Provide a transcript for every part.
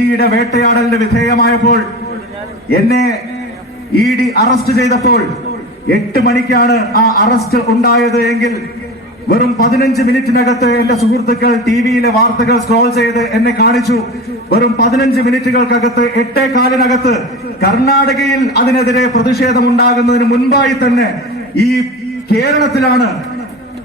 ഡിയുടെ വേട്ടയാടലിന് വിധേയമായപ്പോൾ, എന്നെ ED arrest ചെയ്തപ്പോൾ 8 മണിക്കാണ് ആ അറസ്റ്റ് ഉണ്ടായത് എങ്കിൽ വെറും 15 മിനിറ്റിനകത്ത് എന്റെ സുഹൃത്തുക്കൾ ടിവിയിലെ വാർത്തകൾ സ്ക്രോൾ ചെയ്ത് എന്നെ കാണിച്ചു. വെറും 15 മിനിറ്റുകൾക്കകത്ത് 8:15 കർണാടകയിൽ അതിനെതിരെ പ്രതിഷേധം ഉണ്ടാകുന്നതിന് മുൻപായി തന്നെ ഈ കേരളത്തിലാണ്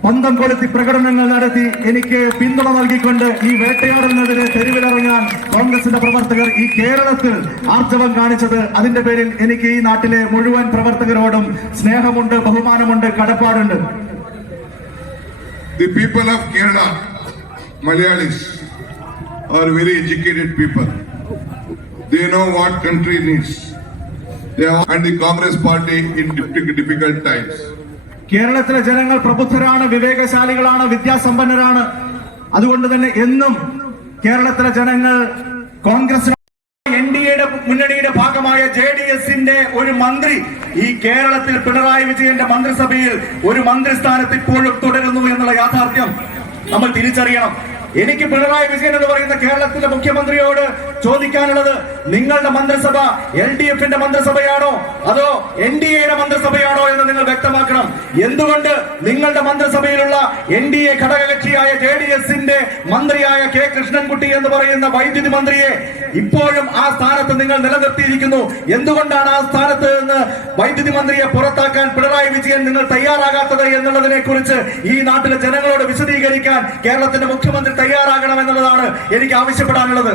പന്തം കൊളുത്തി പ്രകടനങ്ങൾ നടത്തി എനിക്ക് പിന്തുണ നൽകിക്കൊണ്ട് ഈ വേട്ടയാടലിനെതിരെ തെരുവിലിറങ്ങാൻ കോൺഗ്രസിന്റെ പ്രവർത്തകർ ഈ കേരളത്തിൽ ആർജവം കാണിച്ചത്. അതിന്റെ പേരിൽ എനിക്ക് ഈ നാട്ടിലെ മുഴുവൻ പ്രവർത്തകരോടും സ്നേഹമുണ്ട്, ബഹുമാനമുണ്ട്, കടപ്പാടുണ്ട്. The people of Kerala, Malayalis, are very educated people. They know what country needs. They are and the Congress party in difficult times. കേരളത്തിലെ ജനങ്ങൾ പ്രബുദ്ധരാണ്, വിവേകശാലികളാണ്, വിദ്യാസമ്പന്നരാണ്. അതുകൊണ്ട് തന്നെ എന്നും കേരളത്തിലെ ജനങ്ങൾ കോൺഗ്രസ് NDAയുടെ മുന്നണിയുടെ ഭാഗമായ JDSന്റെ ഒരു മന്ത്രി ഈ കേരളത്തിൽ പിണറായി വിജയന്റെ മന്ത്രിസഭയിൽ ഒരു മന്ത്രിസ്ഥാനത്ത് ഇപ്പോഴും തുടരുന്നു എന്നുള്ള യാഥാർത്ഥ്യം നമ്മൾ തിരിച്ചറിയണം. എനിക്ക് പിണറായി വിജയൻ എന്ന് പറയുന്ന കേരളത്തിലെ മുഖ്യമന്ത്രിയോട് ചോദിക്കാനുള്ളത്, നിങ്ങളുടെ മന്ത്രിസഭ LDFന്റെ മന്ത്രിസഭയാണോ അതോ NDAയുടെ മന്ത്രിസഭയാണോ എന്ന് നിങ്ങൾ വ്യക്തമാക്കണം. എന്തുകൊണ്ട് നിങ്ങളുടെ മന്ത്രിസഭയിലുള്ള NDA ഘടകകക്ഷിയായ JDSന്റെ മന്ത്രിയായ K കൃഷ്ണൻകുട്ടി എന്ന് പറയുന്ന വൈദ്യുതി മന്ത്രിയെ ഇപ്പോഴും ആ സ്ഥാനത്ത് നിങ്ങൾ നിലനിർത്തിയിരിക്കുന്നു? എന്തുകൊണ്ടാണ് ആ സ്ഥാനത്ത് നിന്ന് വൈദ്യുതി മന്ത്രിയെ പുറത്താക്കാൻ പിണറായി വിജയൻ നിങ്ങൾ തയ്യാറാകാത്തത് എന്നുള്ളതിനെ കുറിച്ച് ഈ നാട്ടിലെ ജനങ്ങളോട് വിശദീകരിക്കാൻ കേരളത്തിന്റെ മുഖ്യമന്ത്രി തയ്യാറാകണമെന്നുള്ളതാണ് എനിക്ക് ആവശ്യപ്പെടാനുള്ളത്.